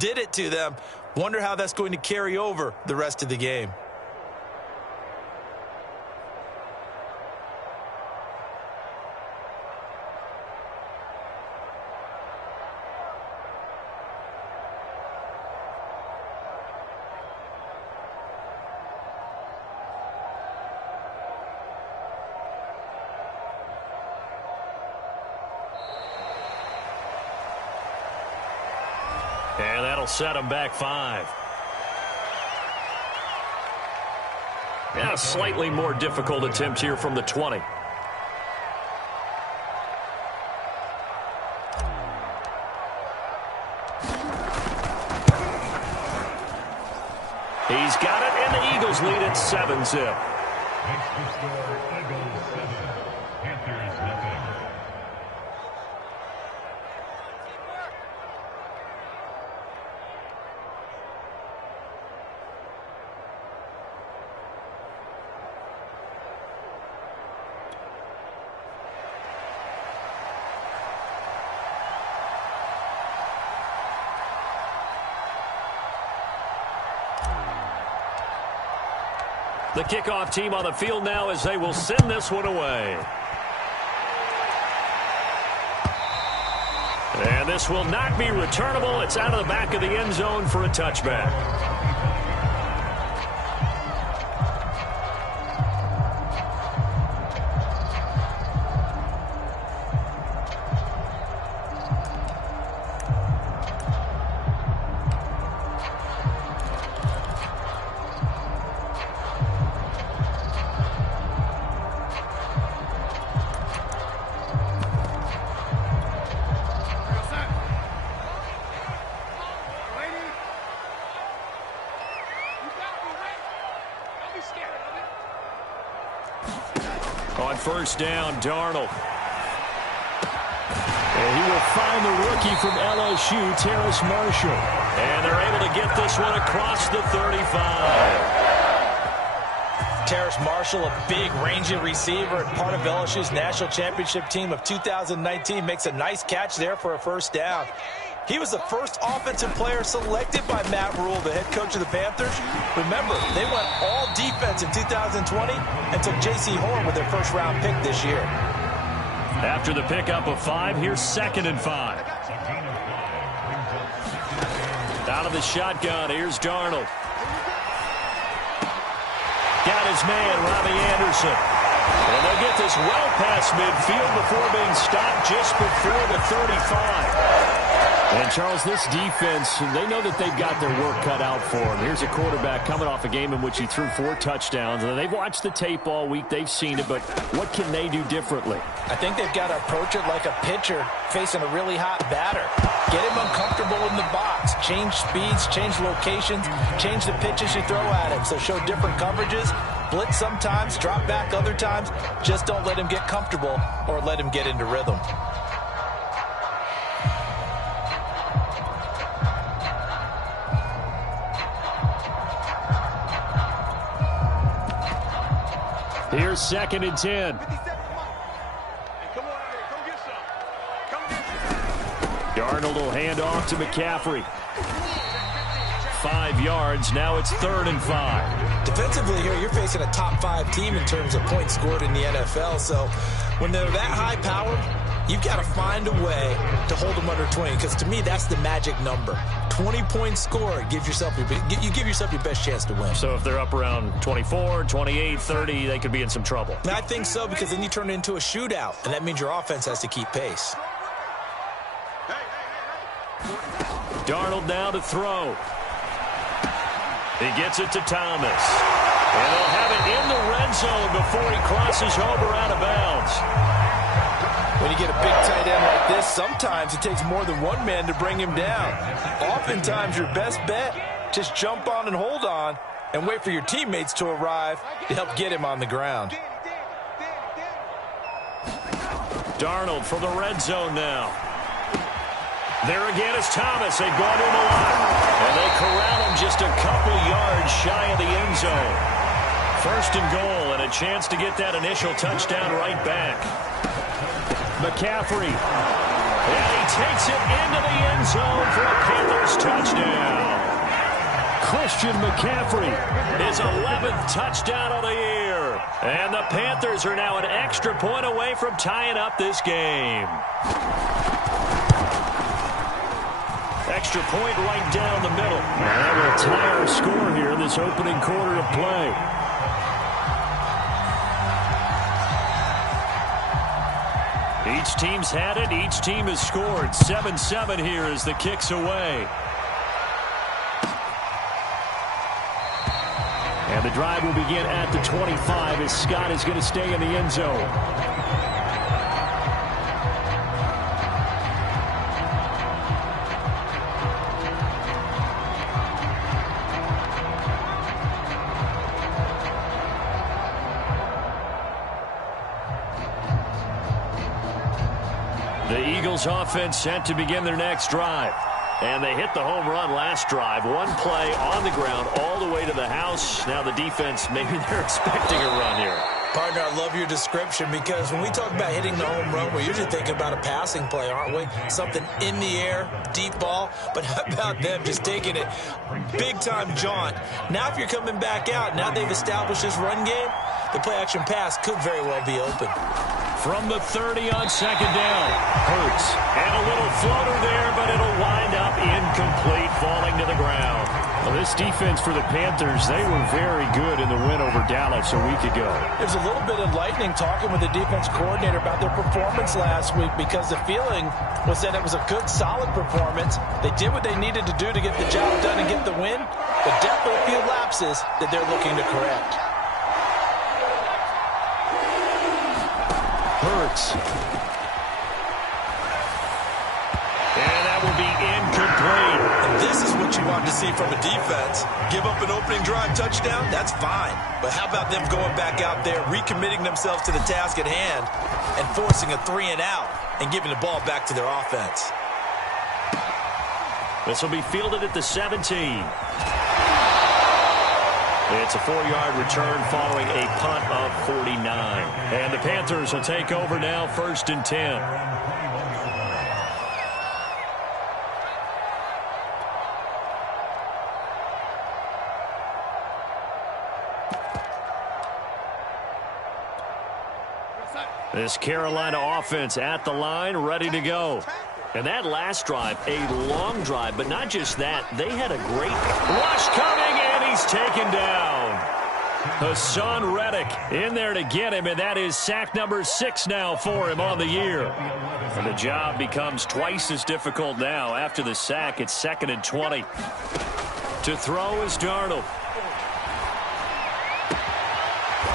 did it to them. Wonder how that's going to carry over the rest of the game. And that'll set him back 5. Yeah, a slightly more difficult attempt here from the 20. He's got it, and the Eagles lead at 7-zip. Next to score, Eagles 7, Panthers nothing. The kickoff team on the field now as they will send this one away. And this will not be returnable. It's out of the back of the end zone for a touchback. On first down, Darnold. And he will find the rookie from LSU, Terrace Marshall. And they're able to get this one across the 35. Terrace Marshall, a big, rangy receiver and part of LSU's national championship team of 2019, makes a nice catch there for a first down. He was the first offensive player selected by Matt Rule, the head coach of the Panthers. Remember, they went all defense in 2020 and took J.C. Horn with their first-round pick this year. After the pickup of 5, here's 2nd and 5. Out of the shotgun, here's Darnold. Got his man, Robbie Anderson. And they'll get this well past midfield before being stopped just before the 35. And, Charles, this defense, they know that they've got their work cut out for them. Here's a quarterback coming off a game in which he threw 4 touchdowns. And they've watched the tape all week. They've seen it. But what can they do differently? I think they've got to approach it like a pitcher facing a really hot batter. Get him uncomfortable in the box. Change speeds, change locations, change the pitches you throw at him. So show different coverages. Blitz sometimes, drop back other times. Just don't let him get comfortable or let him get into rhythm. Here's 2nd and 10. Darnold will hand off to McCaffrey. 5 yards. Now it's 3rd and 5. Defensively here, you're facing a top 5 team in terms of points scored in the NFL. So when they're that high powered, you've got to find a way to hold them under 20. Because to me, that's the magic number. 20 points scored gives yourself you give yourself your best chance to win. So if they're up around 24, 28, 30, they could be in some trouble. And I think so, because then you turn it into a shootout, and that means your offense has to keep pace. Darnold now to throw. He gets it to Thomas. And they'll have it in the red zone before he crosses over out of bounds. When you get a big tight end like this, sometimes it takes more than one man to bring him down. Oftentimes, your best bet, just jump on and hold on and wait for your teammates to arrive to help get him on the ground. Darnold from the red zone now. There again is Thomas. They've gone to him a lot. And they corral him just a couple yards shy of the end zone. 1st and goal, and a chance to get that initial touchdown right back. McCaffrey And he takes it into the end zone for a Panthers touchdown. Christian McCaffrey, his 11th touchdown of the year. And the Panthers are now an extra point away from tying up this game. Extra point right down the middle. And that will tie our score here in this opening quarter of play. Each team's had it. Each team has scored. 7-7 here as the kick's away. And the drive will begin at the 25 as Scott is going to stay in the end zone. The Eagles offense set to begin their next drive. And they hit the home run last drive. One play on the ground all the way to the house. Now the defense, maybe they're expecting a run here. Partner, I love your description because when we talk about hitting the home run, we're usually thinking about a passing play, aren't we? Something in the air, deep ball. But how about them just taking it big-time jaunt? Now if you're coming back out, now they've established this run game, the play-action pass could very well be open. From the 30 on second down. Hurts. And a little floater there, but it'll wind up incomplete, falling to the ground. Well, this defense for the Panthers, they were very good in the win over Dallas a week ago. There's a little bit enlightening talking with the defense coordinator about their performance last week because the feeling was that it was a good, solid performance. They did what they needed to do to get the job done and get the win, but definitely a few lapses that they're looking to correct. Hurts. And that will be incomplete. And this is what you want to see from a defense. Give up an opening drive touchdown, that's fine. But how about them going back out there, recommitting themselves to the task at hand, and forcing a 3-and-out and giving the ball back to their offense? This will be fielded at the 17. It's a 4-yard return following a punt of 49. And the Panthers will take over now, 1st and 10. This Carolina offense at the line, ready to go. And that last drive, a long drive, but not just that. They had a great rush coming, and he's taken down. Hassan Reddick in there to get him, and that is sack number 6 now for him on the year. And the job becomes twice as difficult now. After the sack, it's 2nd and 20. To throw is Darnold.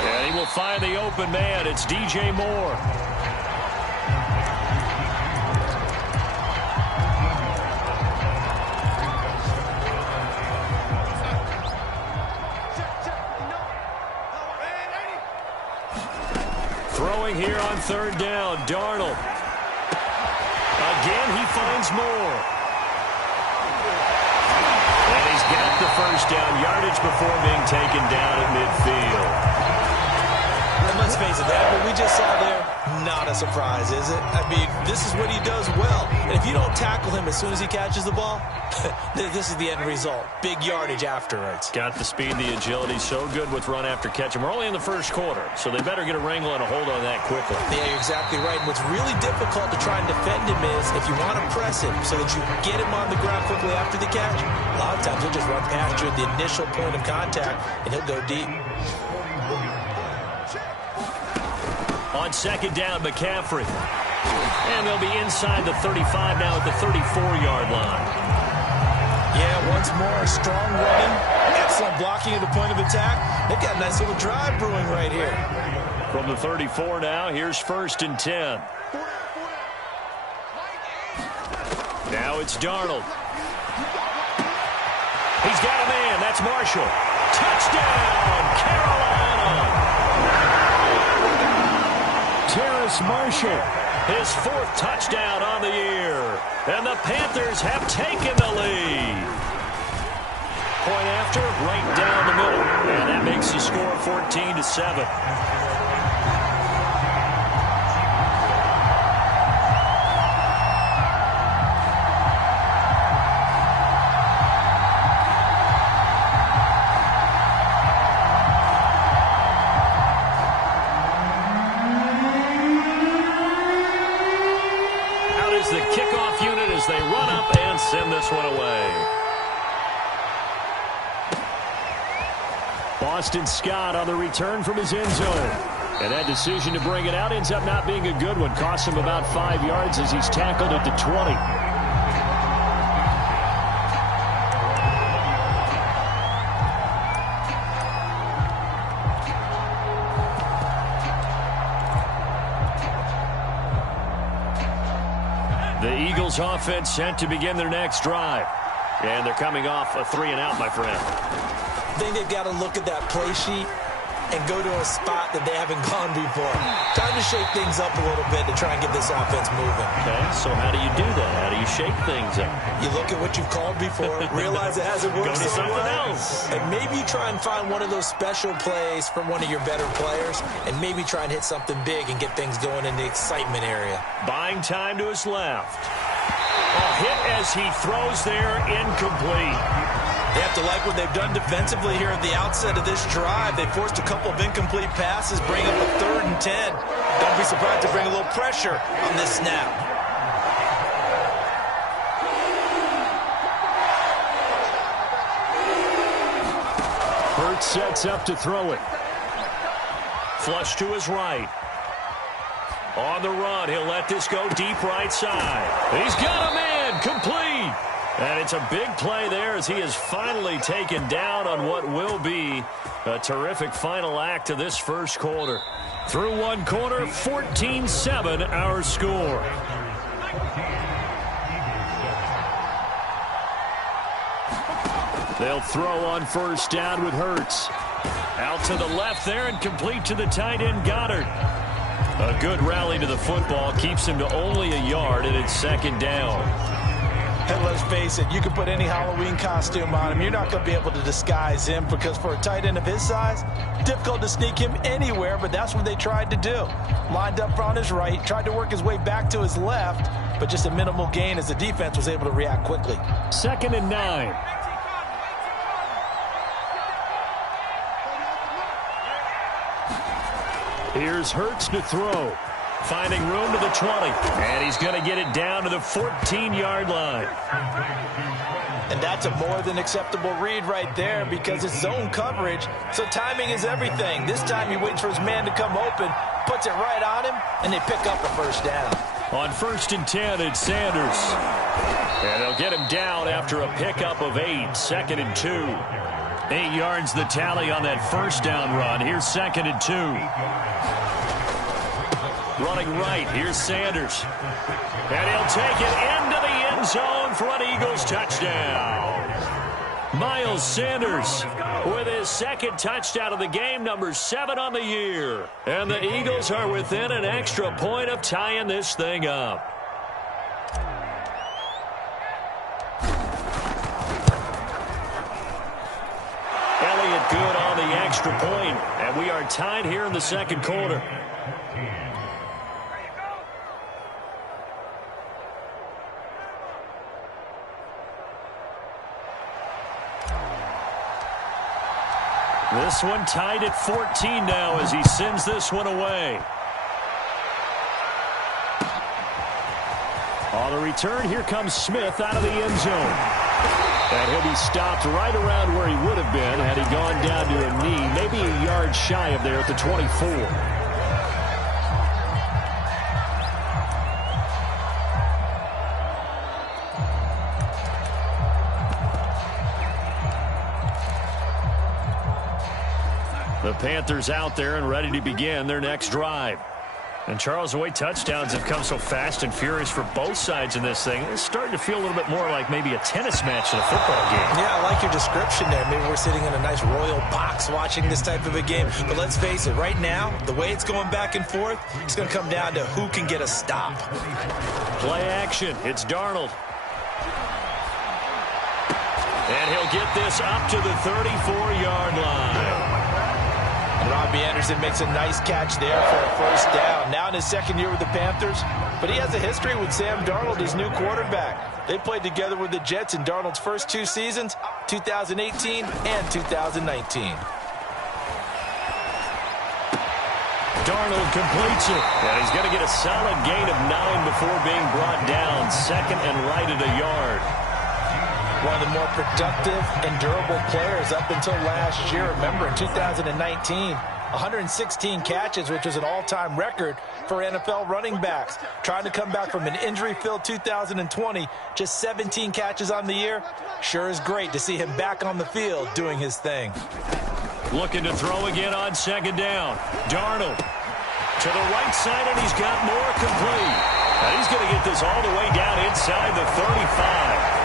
And he will find the open man. It's DJ Moore. Throwing here on 3rd down, Darnold. Again, he finds Moore. And he's got the 1st down, yardage before being taken down at midfield. And let's face it, that what we just saw there, not a surprise, is it? I mean, this is what he does well. And if you don't tackle him as soon as he catches the ball, this is the end result. Big yardage afterwards. Got the speed, the agility, so good with run after catch. And we're only in the 1st quarter, so they better get a wrangle and a hold on that quickly. Yeah, you're exactly right. And what's really difficult to try and defend him is if you want to press him so that you get him on the ground quickly after the catch, a lot of times he'll just run past you at the initial point of contact, and he'll go deep. On 2nd down, McCaffrey. And they'll be inside the 35 now at the 34-yard line. Yeah, once more, strong running, excellent blocking at the point of attack. They've got a nice little drive brewing right here. From the 34 now, here's 1st and 10. Now it's Darnold. He's got a man. That's Marshall. Touchdown, Carolina. Terrace Marshall, his 4th touchdown on the year. And the Panthers have taken the lead. Point after, right down the middle. And that makes the score 14-7. away. Boston Scott on the return from his end zone. And that decision to bring it out ends up not being a good one. Cost him about 5 yards as he's tackled at the 20. The Eagles offense set to begin their next drive. And they're coming off a 3-and-out, my friend. I think they've got to look at that play sheet and go to a spot that they haven't gone before. Time to shake things up a little bit to try and get this offense moving. Okay, so how do you do that? How do you shake things up? You look at what you've called before, realize it hasn't worked Go to something else. And maybe try and find one of those special plays from one of your better players, and maybe try and hit something big and get things going in the excitement area. Buying time to his left. A hit as he throws there, incomplete. They have to like what they've done defensively here at the outset of this drive. They forced a couple of incomplete passes, bring up a 3rd and 10. Don't be surprised to bring a little pressure on this snap. Hurts sets up to throw it. Flush to his right. On the run, he'll let this go deep right side. He's got a man, complete. And it's a big play there as he is finally taken down on what will be a terrific final act of this first quarter. Through one quarter, 14-7 our score. They'll throw on first down with Hurts. Out to the left there and complete to the tight end Goddard. A good rally to the football keeps him to only a yard, and it's 2nd down. And let's face it, you can put any Halloween costume on him. You're not going to be able to disguise him because for a tight end of his size, difficult to sneak him anywhere, but that's what they tried to do. Lined up on his right, tried to work his way back to his left, but just a minimal gain as the defense was able to react quickly. 2nd and 9. Here's Hurts to throw. Finding room to the 20. And he's going to get it down to the 14-yard line. And that's a more than acceptable read right there because it's zone coverage, so timing is everything. This time he waits for his man to come open, puts it right on him, and they pick up a first down. On 1st and 10, it's Sanders. And they'll get him down after a pickup of 8. 2nd and 2. 8 yards the tally on that first down run. Here's 2nd and 2. Running right, here's Sanders. And he'll take it into the end zone for an Eagles touchdown. Miles Sanders with his 2nd touchdown of the game, number 7 on the year. And the Eagles are within an extra point of tying this thing up. Elliott good on the extra point, and we are tied here in the 2nd quarter. This one tied at 14 now as he sends this one away. On the return, here comes Smith out of the end zone. And he'll be stopped right around where he would have been had he gone down to a knee, maybe a yard shy of there at the 24. The Panthers out there and ready to begin their next drive. And Charles, the way touchdowns have come so fast and furious for both sides in this thing, it's starting to feel a little bit more like maybe a tennis match than a football game. Yeah, I like your description there. Maybe we're sitting in a nice royal box watching this type of a game. But let's face it, right now, the way it's going back and forth, it's going to come down to who can get a stop. Play action. It's Darnold. And he'll get this up to the 34-yard line. Robbie Anderson makes a nice catch there for a first down. Now in his 2nd year with the Panthers, but he has a history with Sam Darnold, his new quarterback. They played together with the Jets in Darnold's first 2 seasons, 2018 and 2019. Darnold completes it. And he's going to get a solid gain of 9 before being brought down. 2nd and right at a yard. One of the more productive and durable players up until last year. Remember, in 2019, 116 catches, which was an all-time record for NFL running backs. Trying to come back from an injury-filled 2020, just 17 catches on the year. Sure is great to see him back on the field doing his thing. Looking to throw again on second down. Darnold to the right side, and he's got more complete. Now he's going to get this all the way down inside the 35.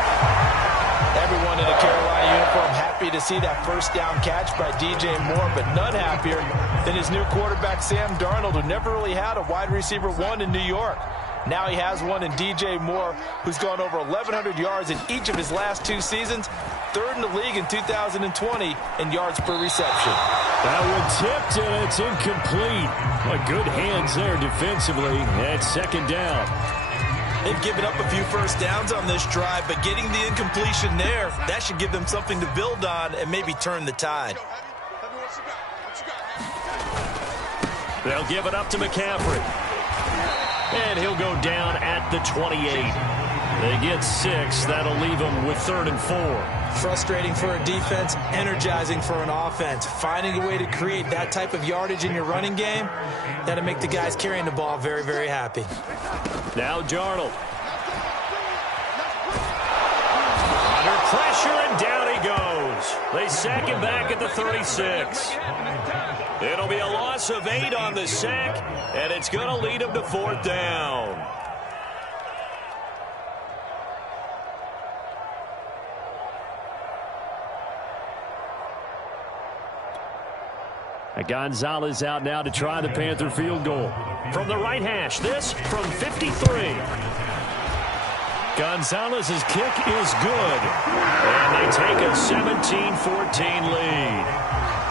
Everyone in a Carolina uniform happy to see that first down catch by DJ Moore, but none happier than his new quarterback, Sam Darnold, who never really had a wide receiver one in New York. Now he has one in DJ Moore, who's gone over 1,100 yards in each of his last 2 seasons, third in the league in 2020 in yards per reception. That one tipped, and it's incomplete. Well, good hands there defensively at second down. They've given up a few first downs on this drive, but getting the incompletion there, that should give them something to build on and maybe turn the tide. They'll give it up to McCaffrey. And he'll go down at the 28. They get 6. That'll leave them with 3rd and 4. Frustrating for a defense, energizing for an offense. Finding a way to create that type of yardage in your running game, that'll make the guys carrying the ball very, very happy. Now Darnold. Under pressure, and down he goes. They sack him back at the 36. It'll be a loss of 8 on the sack, and it's going to lead him to 4th down. Gonzalez out now to try the Panther field goal. From the right hash, this from 53. Gonzalez's kick is good. And they take a 17-14 lead.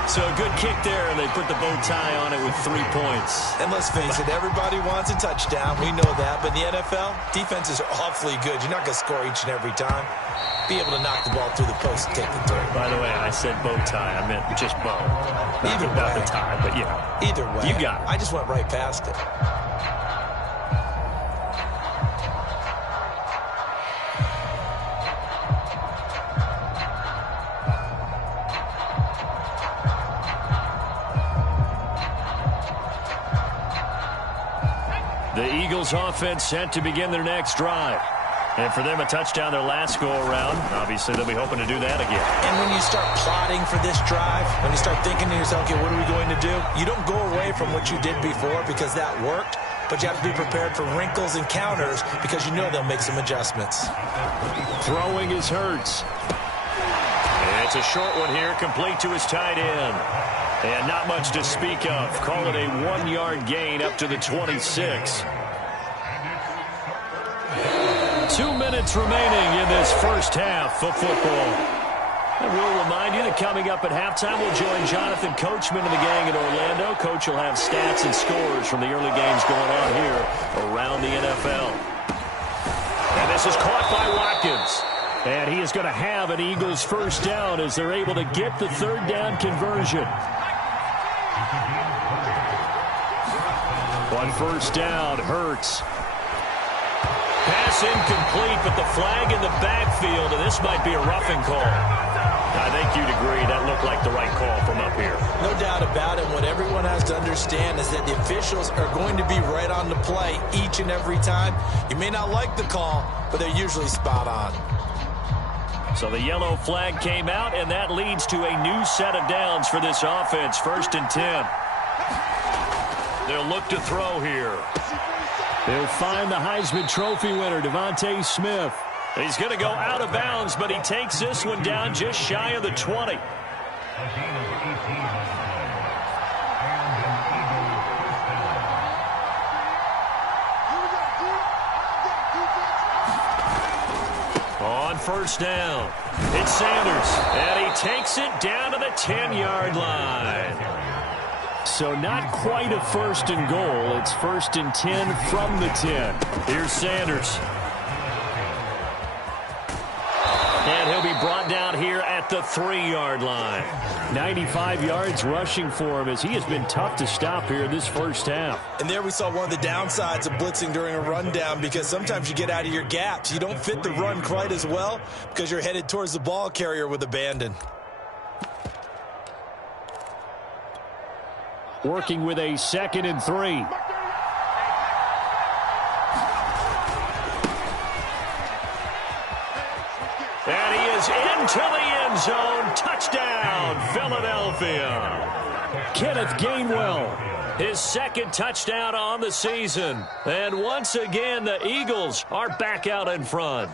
So a good kick there, and they put the bow tie on it with 3 points. And let's face it, everybody wants a touchdown. We know that. But in the NFL, defenses are awfully good. You're not going to score each and every time. Be able to knock the ball through the post and take the throw. By the way, I said bow tie. I meant just bow. Either way. Not the tie, but you know. Either way. You got it. I just went right past it. The Eagles offense set to begin their next drive. And for them, a touchdown their last go-around. Obviously, they'll be hoping to do that again. And when you start plotting for this drive, when you start thinking to yourself, okay, what are we going to do? You don't go away from what you did before because that worked, but you have to be prepared for wrinkles and counters because you know they'll make some adjustments. Throwing is Hurts. It's a short one here, complete to his tight end. And not much to speak of. Call it a 1-yard gain up to the 26. 2 minutes remaining in this first half of football. And we'll remind you that coming up at halftime, we'll join Jonathan Coachman and the gang in Orlando. Coach will have stats and scores from the early games going on here around the NFL. And this is caught by Watkins. And he is going to have an Eagles first down as they're able to get the 3rd down conversion. On first down, Hurts. Pass incomplete, but the flag in the backfield, and this might be a roughing call. I think you'd agree that looked like the right call from up here. No doubt about it. What everyone has to understand is that the officials are going to be right on the play each and every time. You may not like the call, but they're usually spot on. So the yellow flag came out, and that leads to a new set of downs for this offense. 1st and 10. They'll look to throw here. They'll find the Heisman Trophy winner, Devontae Smith. He's going to go out of bounds, but he takes this one down just shy of the 20. On first down, it's Sanders, and he takes it down to the 10-yard line. So not quite a 1st and goal. It's 1st and 10 from the 10. Here's Sanders. And he'll be brought down here at at the 3-yard line. 95 yards rushing for him as he has been tough to stop here in this first half. And there we saw one of the downsides of blitzing during a rundown, because sometimes you get out of your gaps. You don't fit the run quite as well because you're headed towards the ball carrier with abandon. Working with a 2nd and 3. And he is into the end zone. Touchdown, Philadelphia. Kenneth Gainwell, his 2nd touchdown on the season. And once again, the Eagles are back out in front.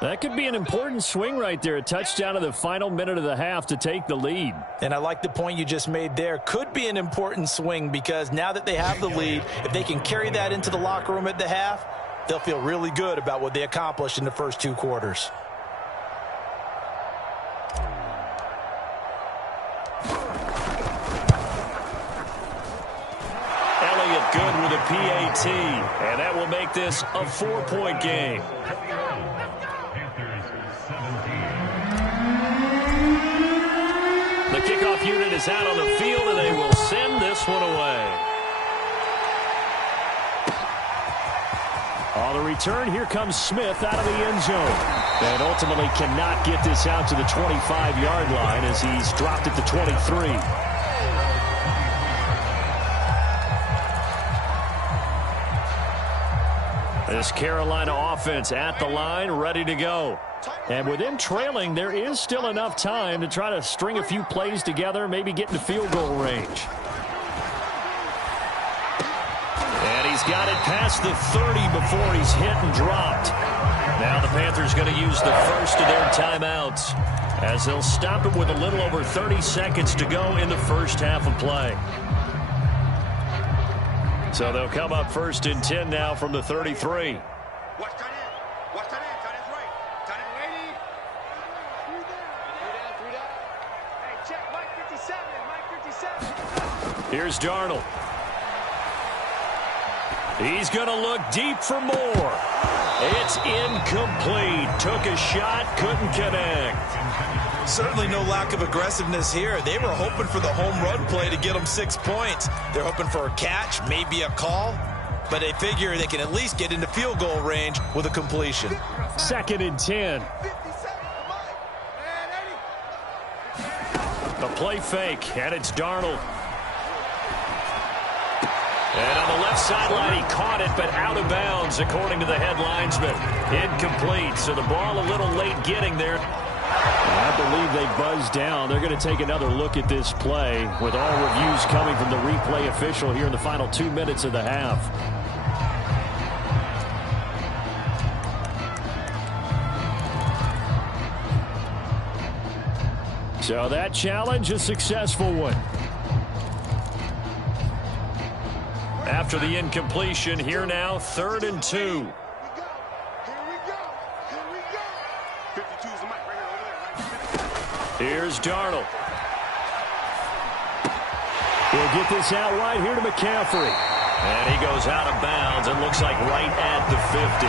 That could be an important swing right there. A touchdown in the final minute of the half to take the lead. And I like the point you just made there. Could be an important swing, because now that they have the lead, if they can carry that into the locker room at the half, they'll feel really good about what they accomplished in the first 2 quarters. Elliott good with a PAT, and that will make this a 4-point game. The kickoff unit is out on the field, and they will send this one away. On the return, here comes Smith out of the end zone. And ultimately cannot get this out to the 25-yard line as he's dropped at the 23. This Carolina offense at the line, ready to go. And with them trailing, there is still enough time to try to string a few plays together, maybe get into field goal range. And he's got it past the 30 before he's hit and dropped. Now the Panthers going to use the first of their timeouts as they'll stop him with a little over 30 seconds to go in the first half of play. So they'll come up 1st and 10 now from the 33. Watch tight end. Watch tight end. Tight end's right. Tight end waiting. 3 down. Hey, check Mike 57. Mike 57. Here's Darnold. He's going to look deep for more. It's incomplete. Took a shot, couldn't connect. Certainly no lack of aggressiveness here. They were hoping for the home run play to get them 6 points. They're hoping for a catch, maybe a call, but they figure they can at least get into field goal range with a completion. 2nd and 10. A play fake, and it's Darnold. And on the left sideline, he caught it, but out of bounds, according to the head linesman. Incomplete, so the ball a little late getting there. I believe they buzzed down. They're going to take another look at this play with all reviews coming from the replay official here in the final 2 minutes of the half. So that challenge, a successful one. After the incompletion, here now, 3rd and 2. Here's Darnold. He'll get this out right here to McCaffrey. And he goes out of bounds and looks like right at the 50.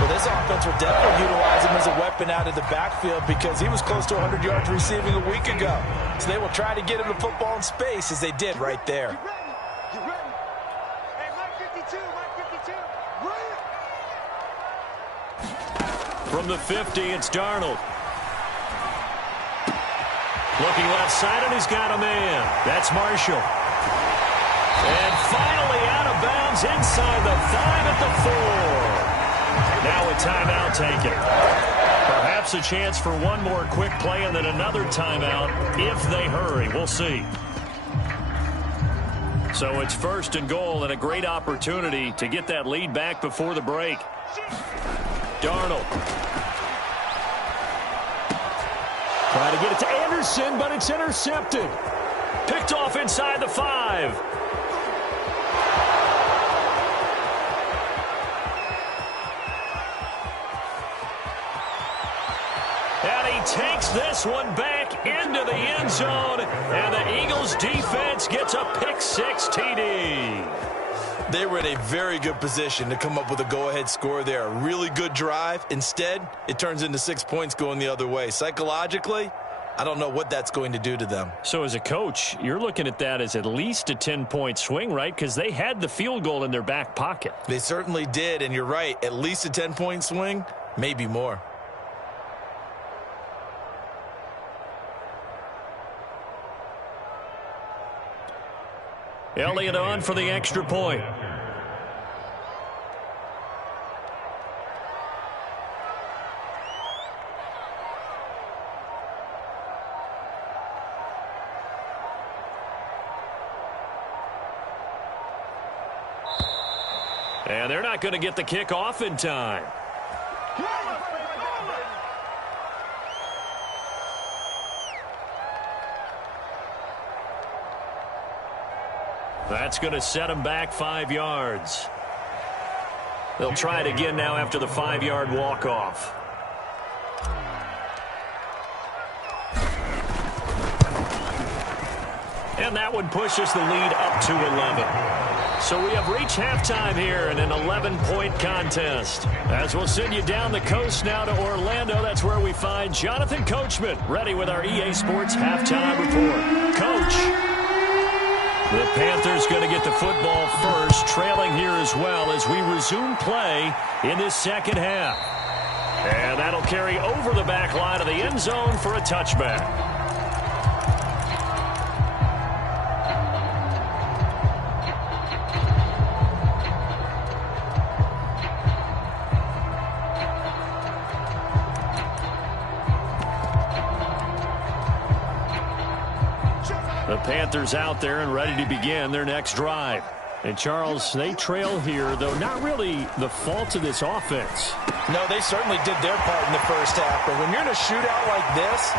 Well, this offense will definitely utilize him as a weapon out of the backfield because he was close to 100 yards receiving a week ago. So they will try to get him the football in space as they did right there. You ready? Hey, Mike 52, Mike 52. From the 50, it's Darnold. Looking left side, and he's got a man. That's Marshall. And finally out of bounds inside the 5 at the 4. Now a timeout taken. Perhaps a chance for one more quick play and then another timeout if they hurry. We'll see. So it's 1st and goal and a great opportunity to get that lead back before the break. Darnold. Trying to get it to Anderson, but it's intercepted. Picked off inside the 5. And he takes this one back into the end zone. And the Eagles defense gets a pick 6 TD. They were in a very good position to come up with a go-ahead score there. A really good drive. Instead, it turns into 6 points going the other way. Psychologically, I don't know what that's going to do to them. So as a coach, you're looking at that as at least a 10-point swing, right? Because they had the field goal in their back pocket. They certainly did, and you're right. At least a 10-point swing, maybe more. Elliott on for the extra point. And they're not going to get the kickoff in time. That's going to set them back 5 yards. They'll try it again now after the 5-yard walk-off. And that one pushes the lead up to 11. So we have reached halftime here in an 11-point contest. As we'll send you down the coast now to Orlando, that's where we find Jonathan Coachman ready with our EA Sports halftime report. Coach. The Panthers going to get the football first, trailing here as well as we resume play in this second half. And that'll carry over the back line of the end zone for a touchback. The Panthers out there and ready to begin their next drive. And, Charles, they trail here, though not really the fault of this offense. No, they certainly did their part in the first half. But when you're in a shootout like this,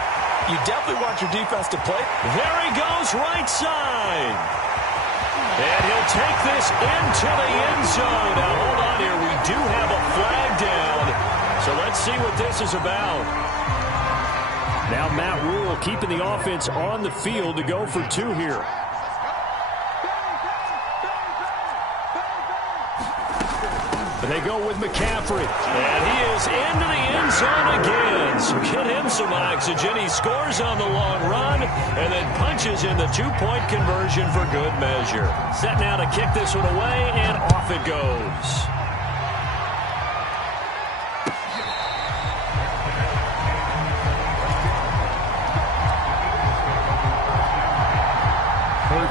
you definitely want your defense to play. There he goes, right side. And he'll take this into the end zone. Now, hold on here. We do have a flag down. So let's see what this is about. Now Matt Rule keeping the offense on the field to go for 2 here. They go with McCaffrey. And he is into the end zone again. So get him some oxygen. He scores on the long run and then punches in the 2-point conversion for good measure. Set now to kick this one away, and off it goes.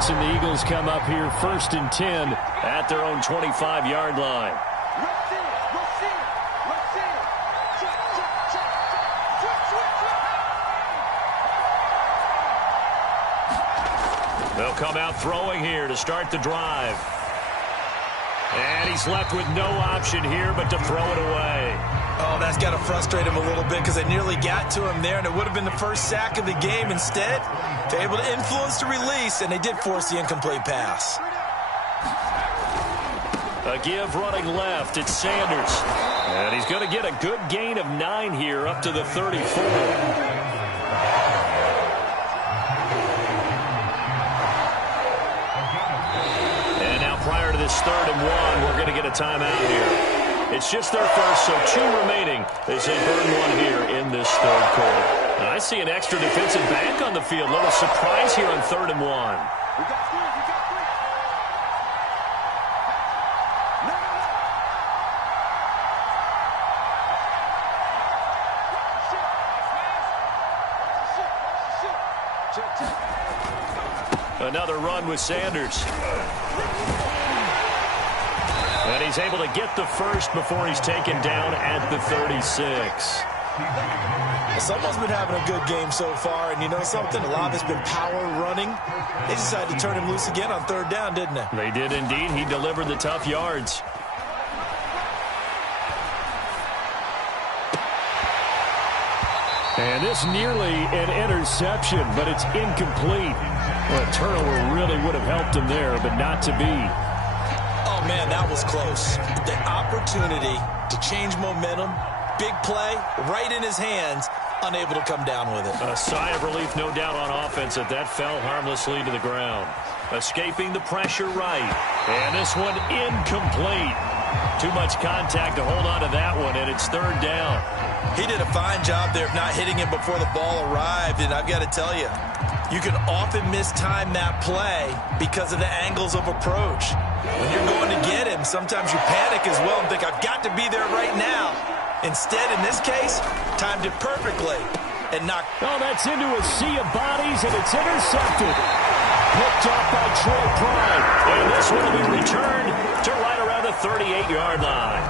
And the Eagles come up here 1st and 10 at their own 25-yard line. They'll come out throwing here to start the drive. And he's left with no option here but to throw it away. Oh, that's got to frustrate him a little bit because they nearly got to him there, and it would have been the first sack of the game. Instead, they're able to influence the release, and they did force the incomplete pass. A give running left. It's Sanders. And he's going to get a good gain of 9 here up to the 34. And now prior to this 3rd and 1, we're going to get a timeout here. It's just their first, so 2 remaining. They say burn 1 here in this 3rd quarter. And I see an extra defensive back on the field. A little surprise here on 3rd and 1. We got 3. We got 3. Another run with Sanders. And he's able to get the first before he's taken down at the 36. Someone's been having a good game so far, and you know something? A lot of it's been power running. They decided to turn him loose again on 3rd down, didn't they? They did indeed. He delivered the tough yards. And this nearly an interception, but it's incomplete. Well, a turnover really would have helped him there, but not to be. Oh, man, that was close. The opportunity to change momentum, big play, right in his hands, unable to come down with it. A sigh of relief, no doubt, on offense that fell harmlessly to the ground. Escaping the pressure right. And this one incomplete. Too much contact to hold on to that one, and it's third down. He did a fine job there of not hitting him before the ball arrived, and I've got to tell you, you can often mistime that play because of the angles of approach. When you're going to get him, sometimes you panic as well and think, I've got to be there right now. Instead, in this case, timed it perfectly and knocked. Oh, that's into a sea of bodies, and it's intercepted. Picked off by Troy Pride. And this one will be returned to right around the 38-yard line.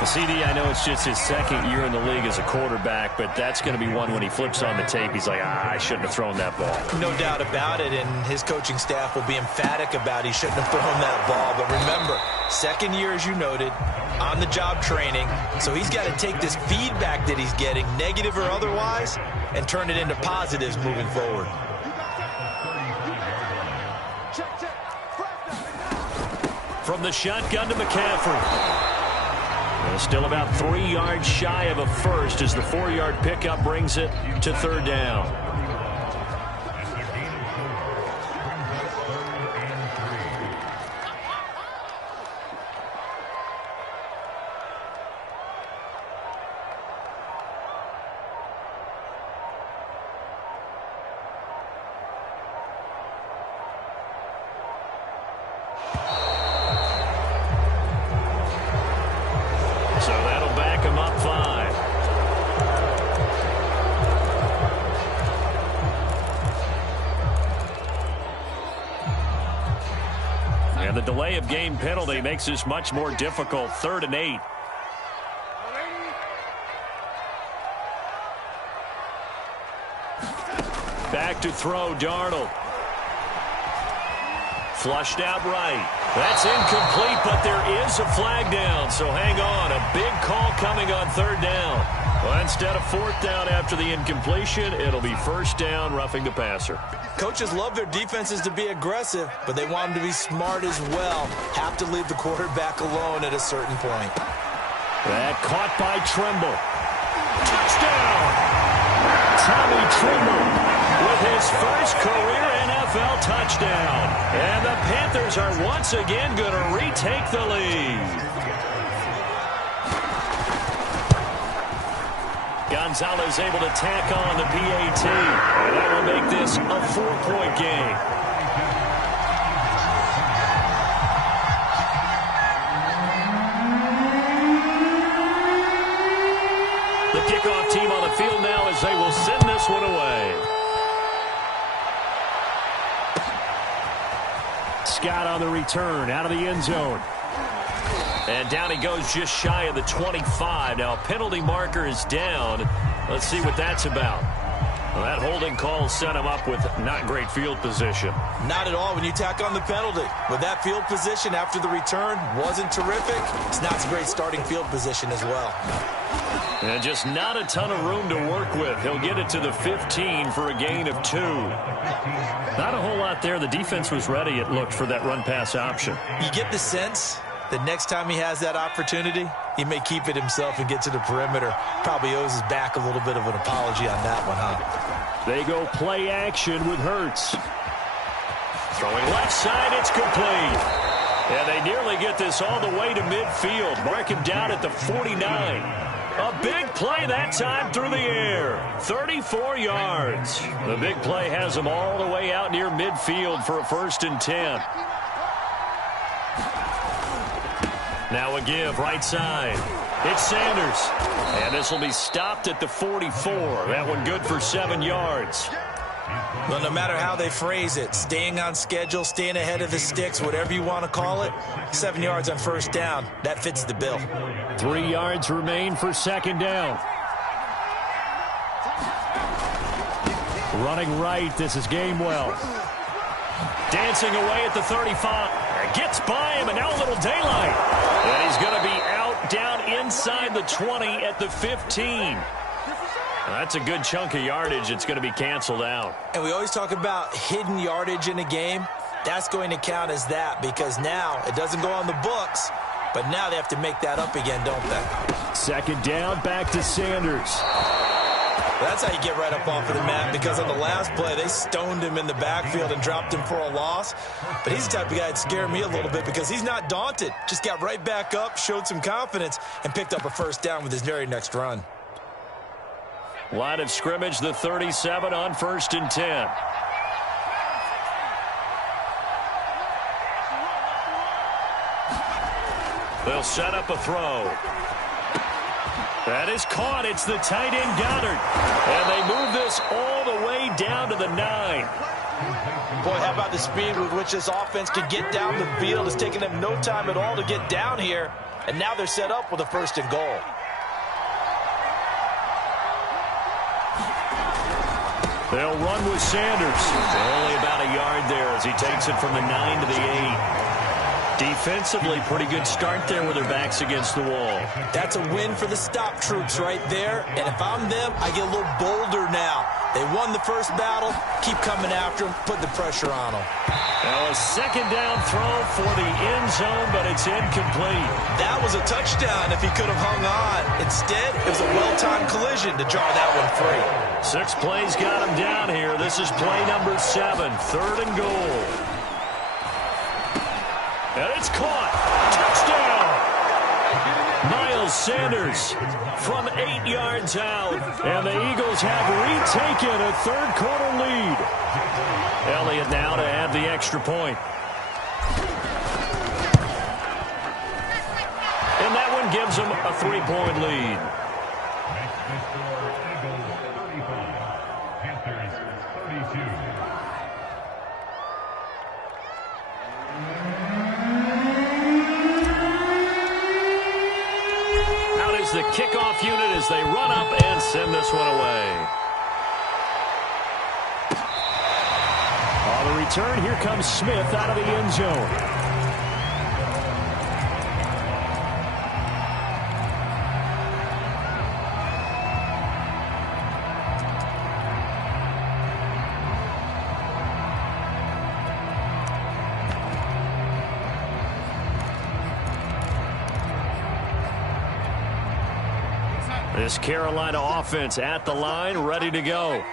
The CD, I know it's just his second year in the league as a quarterback, but that's going to be one when he flips on the tape. He's like, I shouldn't have thrown that ball. No doubt about it, and his coaching staff will be emphatic about he shouldn't have thrown that ball. But remember, second year, as you noted, on-the-job training, so he's got to take this feedback that he's getting, negative or otherwise, and turn it into positives moving forward. From the shotgun to McCaffrey. Still about 3 yards shy of a first as the 4-yard pickup brings it to third down. So that'll back him up 5. And the delay of game penalty makes this much more difficult. 3rd and 8. Back to throw, Darnold. Flushed out right. That's incomplete, but there is a flag down, so hang on. A big call coming on 3rd down. Well, instead of 4th down after the incompletion, it'll be 1st down, roughing the passer. Coaches love their defenses to be aggressive, but they want them to be smart as well. Have to leave the quarterback alone at a certain point. That caught by Tremble. Touchdown! Tommy Tremble with his first career NFL touchdown. And the Panthers are once again going to retake the lead. Gonzalez able to tack on the PAT. And that will make this a 4-point game. The kickoff team on the field now as they will send this one away. Scott on the return out of the end zone. And down he goes just shy of the 25. Now a penalty marker is down. Let's see what that's about. Well, that holding call set him up with not great field position. Not at all when you tack on the penalty. With that field position after the return wasn't terrific. It's not a great starting field position as well. And just not a ton of room to work with. He'll get it to the 15 for a gain of 2. Not a whole lot there. The defense was ready, it looked, for that run-pass option. You get the sense that next time he has that opportunity, he may keep it himself and get to the perimeter. Probably owes his back a little bit of an apology on that one, huh? They go play action with Hurts. Throwing left side, it's complete. And they nearly get this all the way to midfield. Mark him down at the 49. A big play that time through the air. 34 yards. The big play has them all the way out near midfield for a 1st and 10. Now a give right side. It's Sanders. And this will be stopped at the 44. That one good for 7 yards. Well, no matter how they phrase it, staying on schedule, staying ahead of the sticks, whatever you want to call it, 7 yards on 1st down, that fits the bill. 3 yards remain for 2nd down. Running right, this is Gainwell. Dancing away at the 35. Gets by him, and now a little daylight. And he's going to be out down inside the 20 at the 15. That's a good chunk of yardage. It's going to be canceled out. And we always talk about hidden yardage in a game. That's going to count as that because now it doesn't go on the books, but now they have to make that up again, don't they? 2nd down, back to Sanders. That's how you get right up off of the mat, because on the last play, they stoned him in the backfield and dropped him for a loss. But he's the type of guy that scared me a little bit because he's not daunted. Just got right back up, showed some confidence, and picked up a first down with his very next run. Line of scrimmage, the 37 on 1st and 10. They'll set up a throw. That is caught. It's the tight end Goddard. And they move this all the way down to the 9. Boy, how about the speed with which this offense can get down the field? It's taken them no time at all to get down here. And now they're set up with a 1st and goal. They'll run with Sanders. Only about a yard there as he takes it from the 9 to the 8. Defensively, pretty good start there with their backs against the wall. That's a win for the stop troops right there. And if I'm them, I get a little bolder now. They won the first battle. Keep coming after them. Put the pressure on them. Now a 2nd down throw for the end zone, but it's incomplete. That was a touchdown if he could have hung on. Instead, it was a well-timed collision to jar that one free. 6 plays got him down here. This is play number 7, 3rd and goal. And it's caught. Touchdown! Miles Sanders from 8 yards out. And the Eagles have retaken a 3rd quarter lead. Elliott now to add the extra point. And that one gives them a 3-point lead. Next score, Eagles 35, Panthers 32. The kickoff unit as they run up and send this one away. On the return, here comes Smith out of the end zone. This Carolina offense at the line, ready to go.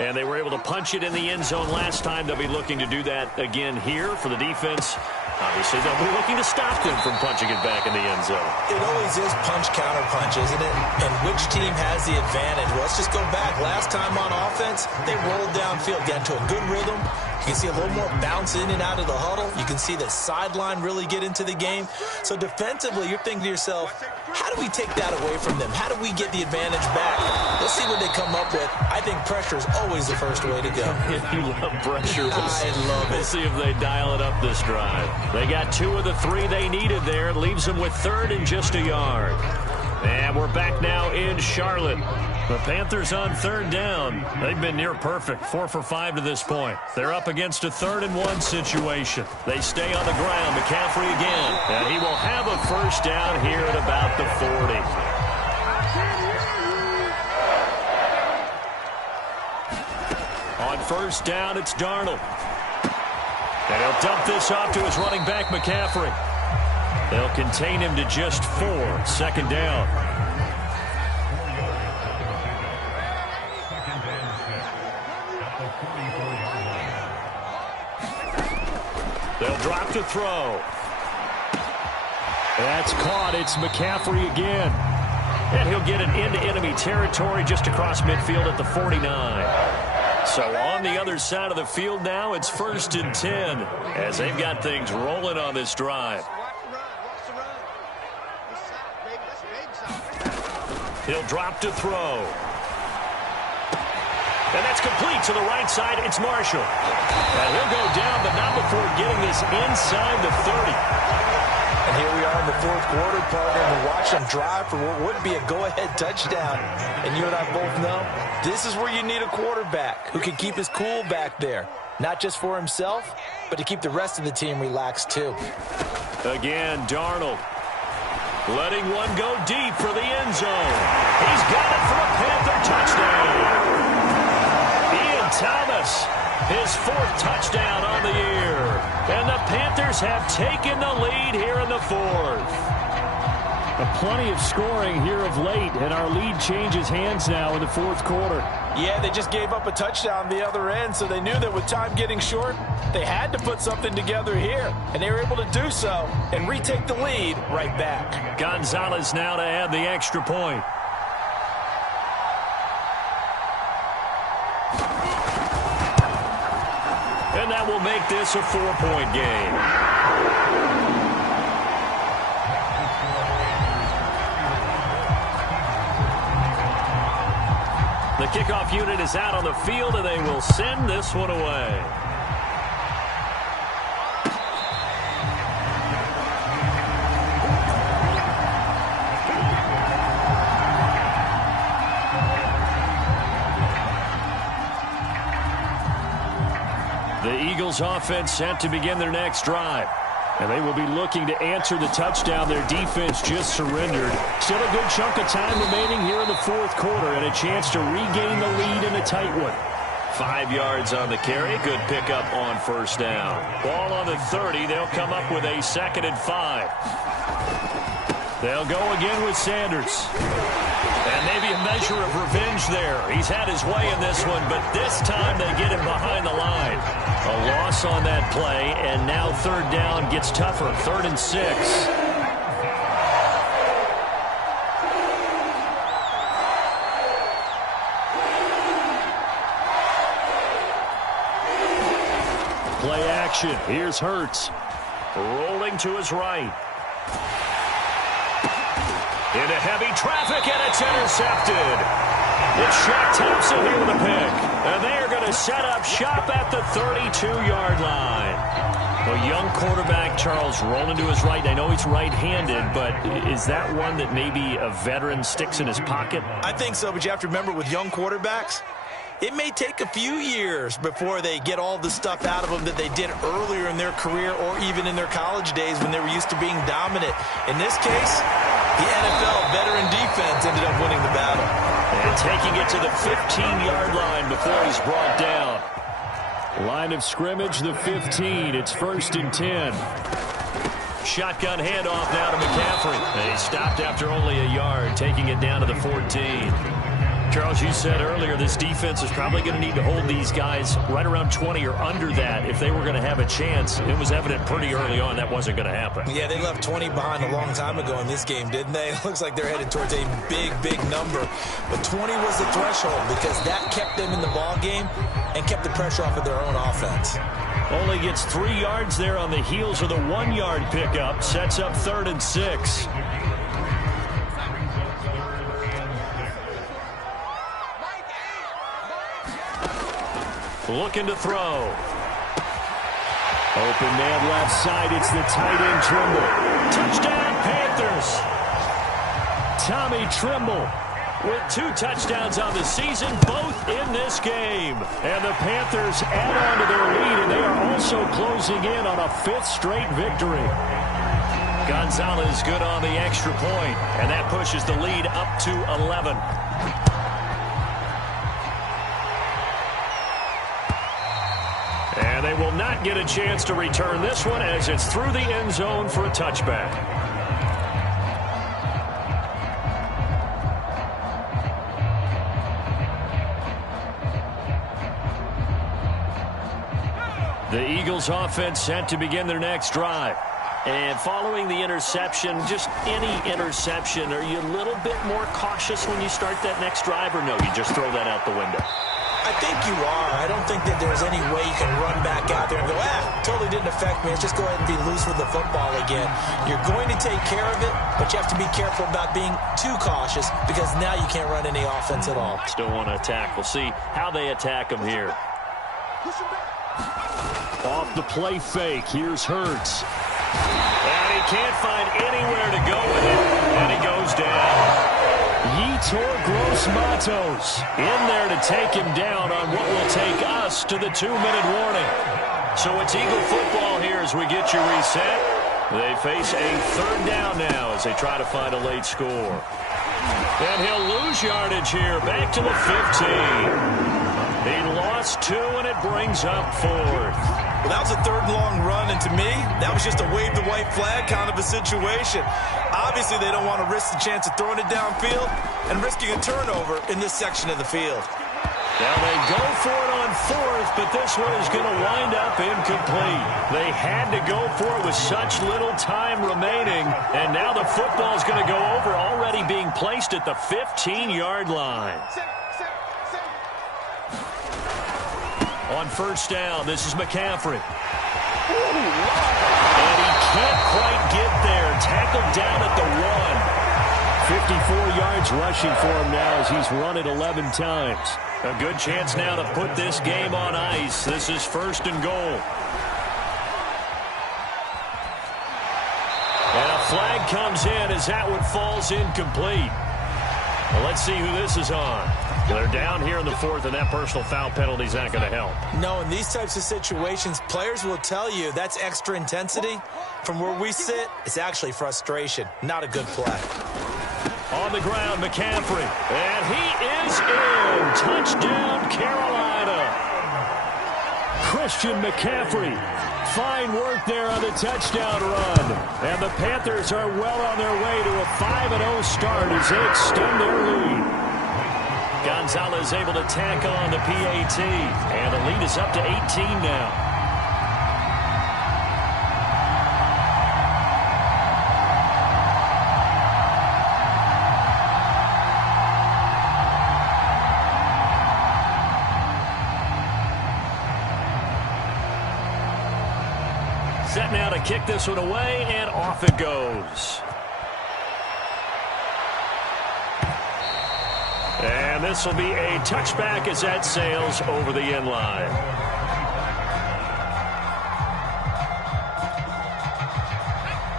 And they were able to punch it in the end zone last time. They'll be looking to do that again here for the defense. Obviously, they'll be looking to stop them from punching it back in the end zone. It always is punch-counter-punch, isn't it? And which team has the advantage? Well, let's just go back. Last time on offense, they rolled downfield, got into a good rhythm. You can see a little more bounce in and out of the huddle. You can see the sideline really get into the game. So defensively, you're thinking to yourself, how do we take that away from them? How do we get the advantage back? Let's see what they come up with. I think pressure is always the first way to go. You love pressure. I love it. We'll see if they dial it up this drive. They got 2 of the 3 they needed there. It leaves them with 3rd and just a yard. And we're back now in Charlotte. The Panthers on 3rd down. They've been near perfect, 4 for 5 to this point. They're up against a 3rd and 1 situation. They stay on the ground. McCaffrey again. And he will have a first down here at about the 40. On 1st down, it's Darnold. And he'll dump this off to his running back, McCaffrey. They'll contain him to just 4. 2nd down. They'll drop to throw. That's caught. It's McCaffrey again. And he'll get it into enemy territory just across midfield at the 49. So on the other side of the field now, it's 1st and 10 as they've got things rolling on this drive. He'll drop to throw. And that's complete to the right side. It's Marshall. And he'll go down, but not before getting this inside the 30. And here we are in the 4th quarter, partner, and we watch them drive for what would be a go-ahead touchdown. And you and I both know this is where you need a quarterback who can keep his cool back there. Not just for himself, but to keep the rest of the team relaxed too. Again, Darnold. Letting one go deep for the end zone. He's got it for a Panther touchdown. Thomas, his 4th touchdown on the year. And the Panthers have taken the lead here in the 4th. Plenty of scoring here of late, and our lead changes hands now in the fourth quarter. Yeah, they just gave up a touchdown the other end, so they knew that with time getting short, they had to put something together here, and they were able to do so and retake the lead right back. Gonzalez now to add the extra point. And that will make this a 4-point game. The kickoff unit is out on the field, and they will send this one away. The Eagles offense set to begin their next drive. And they will be looking to answer the touchdown their defense just surrendered. Still a good chunk of time remaining here in the fourth quarter and a chance to regain the lead in a tight one. 5 yards on the carry. Good pickup on first down. Ball on the 30. They'll come up with a 2nd and 5. They'll go again with Sanders. And maybe a measure of revenge there. He's had his way in this one, but this time they get him behind the line. A loss on that play, and now third down gets tougher. 3rd and 6. Play action. Here's Hurts. Rolling to his right. Into heavy traffic, and it's intercepted. It's Shaq Thompson here with a pick. And they are going to set up shop at the 32-yard line. A young quarterback, Charles, rolling to his right. I know he's right-handed, but is that one that maybe a veteran sticks in his pocket? I think so, but you have to remember with young quarterbacks, it may take a few years before they get all the stuff out of them that they did earlier in their career or even in their college days when they were used to being dominant. In this case, the NFL veteran defense ended up winning the battle. And taking it to the 15-yard line before he's brought down. Line of scrimmage, the 15. It's 1st and 10. Shotgun handoff now to McCaffrey. They stopped after only a yard, taking it down to the 14. Charles, you said earlier this defense is probably going to need to hold these guys right around 20 or under that if they were going to have a chance. It was evident pretty early on that wasn't going to happen. Yeah, they left 20 behind a long time ago in this game, didn't they? It looks like they're headed towards a big, big number. But 20 was the threshold because that kept them in the ball game and kept the pressure off of their own offense. Only gets 3 yards there on the heels of the 1-yard pickup. Sets up 3rd and 6. Looking to throw. Open man left side. It's the tight end Trimble. Touchdown Panthers. Tommy Trimble with 2 touchdowns on the season, both in this game. And the Panthers add on to their lead, and they are also closing in on a 5th straight victory. Gonzalez good on the extra point, and that pushes the lead up to 11. And they will not get a chance to return this one as it's through the end zone for a touchback. The Eagles offense set to begin their next drive. And following the interception, just any interception, are you a little bit more cautious when you start that next drive, or no, you just throw that out the window? I think you are. I don't think that there's any way you can run back out there and go, totally didn't affect me. Let's just go ahead and be loose with the football again. You're going to take care of it, but you have to be careful about being too cautious because now you can't run any offense at all. Still want to attack. We'll see how they attack them here. Off the play fake. Here's Hurts. And he can't find anywhere to go with it. And he goes down. Yetur Gross-Matos in there to take him down on what will take us to the 2-minute warning. So it's Eagle football here as we get you reset. They face a 3rd down now as they try to find a late score. And he'll lose yardage here back to the 15. He lost 2, and it brings up 4th. Well, that was a 3rd and long run, and to me, that was just a wave the white flag kind of a situation. Obviously, they don't want to risk the chance of throwing it downfield and risking a turnover in this section of the field. Now they go for it on 4th, but this one is going to wind up incomplete. They had to go for it with such little time remaining, and now the football is going to go over, already being placed at the 15-yard line. On 1st down, this is McCaffrey. And he can't quite get there. Tackled down at the 1. 54 yards rushing for him now as he's run it 11 times. A good chance now to put this game on ice. This is 1st and goal. And a flag comes in as that one falls incomplete. Well, let's see who this is on. They're down here in the 4th, and that personal foul penalty is not going to help. No, in these types of situations, players will tell you that's extra intensity. From where we sit, it's actually frustration. Not a good play. On the ground, McCaffrey. And he is in. Touchdown, Carolina. Christian McCaffrey. Fine work there on the touchdown run. And the Panthers are well on their way to a 5-0 start as they extend their lead. Gonzalez able to tack on the PAT. And the lead is up to 18 now. Set now to kick this one away, and off it goes. And this will be a touchback as that sails over the end line.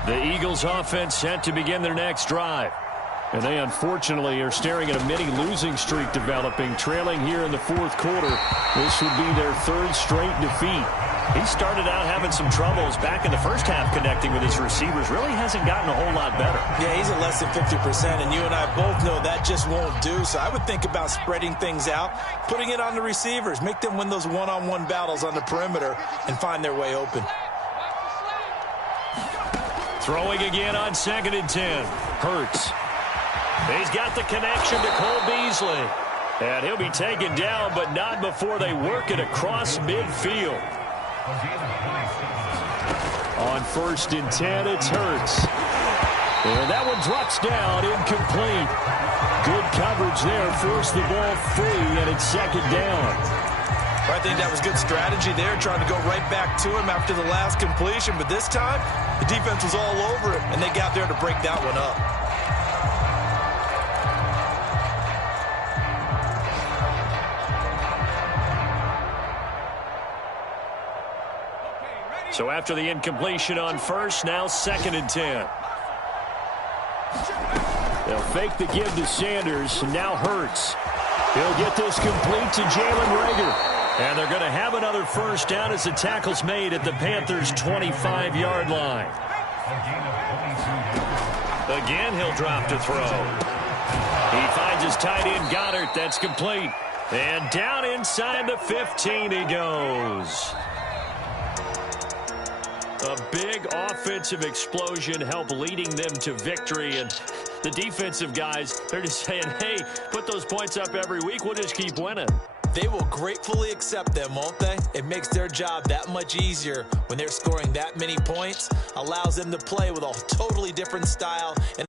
The Eagles offense set to begin their next drive. And they unfortunately are staring at a mini losing streak developing, trailing here in the 4th quarter. This would be their 3rd straight defeat. He started out having some troubles back in the first half connecting with his receivers. Really hasn't gotten a whole lot better. Yeah, he's at less than 50%, and you and I both know that just won't do. So I would think about spreading things out, putting it on the receivers, make them win those one-on-one battles on the perimeter and find their way open. Throwing again on 2nd and 10. Hurts. He's got the connection to Cole Beasley. And he'll be taken down, but not before they work it across midfield. On 1st and 10, it's Hurts. And that one drops down, incomplete. Good coverage there, forced the ball free, and it's 2nd down. I think that was good strategy there, trying to go right back to him after the last completion. But this time, the defense was all over it, and they got there to break that one up. So after the incompletion on 1st, now 2nd and 10. They'll fake the give to Sanders, and now Hurts. He'll get this complete to Jalen Reagor. And they're going to have another 1st down as the tackle's made at the Panthers' 25-yard line. Again, he'll drop to throw. He finds his tight end, Goddard. That's complete. And down inside the 15 he goes. A big offensive explosion helped leading them to victory. And the defensive guys, they're just saying, hey, put those points up every week. We'll just keep winning. They will gratefully accept them, won't they? It makes their job that much easier when they're scoring that many points. Allows them to play with a totally different style. And